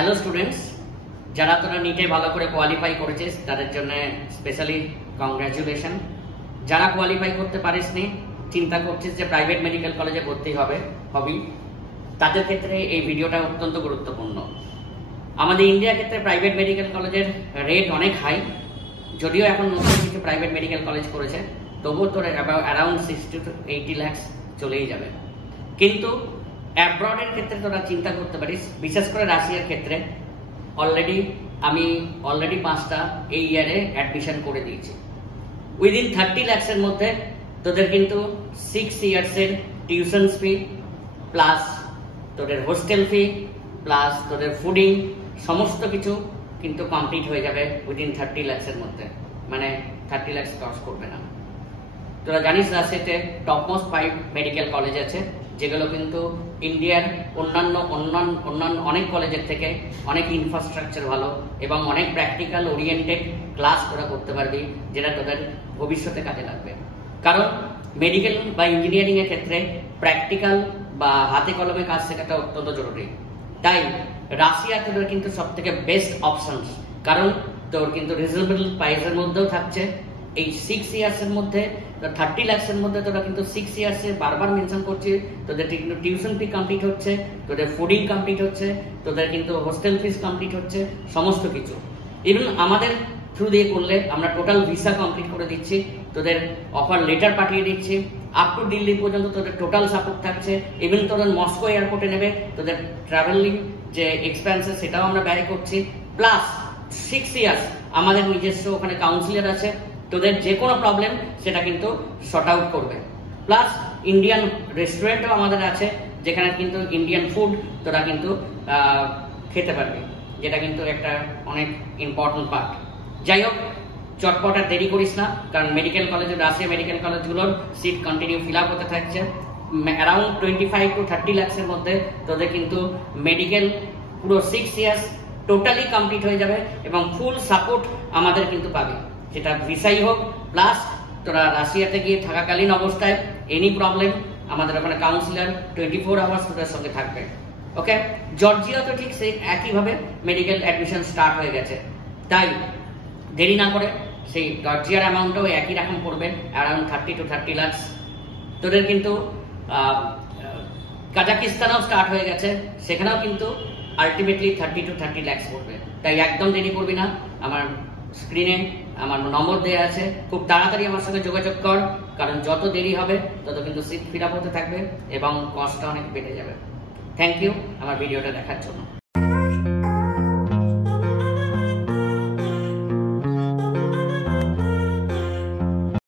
Hello students, যারা তোরা নিটে ভালো করে কোয়ালিফাই করেছিস তাদের জন্য স্পেশালি কংগ্রাচুলেশন। যারা কোয়ালিফাই করতে পারিসনি, চিন্তা করছিস যে প্রাইভেট মেডিকেল কলেজে ভর্তি হবি, তাদের ক্ষেত্রে এই ভিডিওটা অত্যন্ত গুরুত্বপূর্ণ। আমাদের ইন্ডিয়ার ক্ষেত্রে প্রাইভেট মেডিকেল কলেজের রেট অনেক হাই, যদিও এখন নতুন কিছু প্রাইভেট মেডিকেল কলেজ করেছে, তবুও তোর অ্যারাউন্ড 60 to 80 লাখ চলেই যাবে। কিন্তু অ্যাব্রডের ক্ষেত্রে তোরা চিন্তা করতে পারিস, বিশেষ করে রাশিয়ার ক্ষেত্রে আমি অলরেডি 5টা এই ইয়ারে অ্যাডমিশন করে দিয়েছি। উইদিন 30 লাখসের মধ্যে তোদের কিন্তু 6 ইয়ার্সের টিউশন ফি প্লাস তোদের হোস্টেল ফি প্লাস তোদের ফুডিং সমস্ত কিছু কিন্তু কমপ্লিট হয়ে যাবে উইদিন 30 লাখসের মধ্যে, মানে 30 লাখ ক্রস করবে না। তোরা জানিস রাশিয়াতে টপমোস্ট 5 মেডিকেল কলেজ আছে, যেগুলো কিন্তু ইন্ডিয়ার অন্যান্য অনেক কলেজের থেকে অনেক ইনফ্রাস্ট্রাকচার ভালো এবং অনেক প্র্যাকটিক্যাল ওরিয়েন্টেড ক্লাস তোরা করতে পারবি, যেটা তোদের ভবিষ্যতে কাজে লাগবে। কারণ মেডিকেল বা ইঞ্জিনিয়ারিং এর ক্ষেত্রে প্র্যাকটিক্যাল বা হাতে কলমে কাজ শেখাটা অত্যন্ত জরুরি। তাই রাশিয়া তোদের কিন্তু সব থেকে বেস্ট অপশন, কারণ তোর কিন্তু রিজনেবল প্রাইসের মধ্যেও থাকছে। এই 6 ইয়ার্সের মধ্যে 30 লাখসের মধ্যে তোরা কিন্তু 6 ইয়ার্সে বারবার মেনশন করছি, তোদের কিন্তু টিউশন ফি কমপ্লিট হচ্ছে, তোদের ফুডিং কমপ্লিট হচ্ছে, তোদের কিন্তু হোস্টেল ফিস কমপ্লিট হচ্ছে, সমস্ত কিছু। ইভেন আমাদের থ্রু দিয়ে করলে আমরা টোটাল ভিসা কমপ্লিট করে দিচ্ছি, তোদের অফার লেটার পাঠিয়ে দিচ্ছি, আপ টু দিল্লি পর্যন্ত তোদের টোটাল সাপোর্ট থাকছে। ইভেন তোদের মস্কো এয়ারপোর্টে নেবে, তোদের ট্রাভেলিং যে এক্সপেন্সেস সেটাও আমরা ব্যয় করছি। প্লাস 6 ইয়ার্স আমাদের নিজস্ব ওখানে কাউন্সিলর আছে, তোদের যে কোনো প্রবলেম সেটা কিন্তু শর্ট আউট করবে। প্লাস ইন্ডিয়ান রেস্টুরেন্টও আমাদের আছে, যেখানে কিন্তু ইন্ডিয়ান ফুড তোরা কিন্তু খেতে পারবি, যেটা কিন্তু একটা অনেক ইম্পর্টেন্ট পার্ট। যাই হোক, চটপট আর দেরি করিস না, কারণ মেডিকেল কলেজে রাশিয়া মেডিকেল কলেজগুলোর সিট কন্টিনিউ ফিল আপ হতে থাকছে। অ্যারাউন্ড 25 to 30 লাখসের মধ্যে তোদের কিন্তু মেডিকেল পুরো 6 ইয়ার্স টোটালি কমপ্লিট হয়ে যাবে এবং ফুল সাপোর্ট আমাদের কিন্তু পাবি, সেটা ভিসাই হোক। প্লাস তোরা রাশিয়াতে গিয়ে থাকাকালীন অবস্থায় এনি প্রবলেম আমাদের ওখানে কাউন্সিলর 24 আওয়ার্স তোদের সঙ্গে থাকবে। ওকে, জর্জিয়া তো ঠিক সেই একইভাবে মেডিকেল অ্যাডমিশন স্টার্ট হয়ে গেছে, তাই দেরি না করে সেই জর্জিয়ার অ্যামাউন্টও একই রকম পড়বে, অ্যারাউন্ড 30 to 30 লাখ। তোদের কিন্তু কাজাকিস্তানও স্টার্ট হয়ে গেছে, সেখানেও কিন্তু আলটিমেটলি 30 to 30 লাখ পড়বে। তাই একদম দেরি করবি না, আমার স্ক্রিনে আমার নম্বর দেওয়া আছে, খুব তাড়াতাড়ি আমার সঙ্গে যোগাযোগ কর, কারণ যত দেরি হবে তত কিন্তু সিট ফিল আপ হতে থাকবে এবং কস্টটা অনেক বেড়ে যাবে। থ্যাংক ইউ আমার ভিডিওটা দেখার জন্য।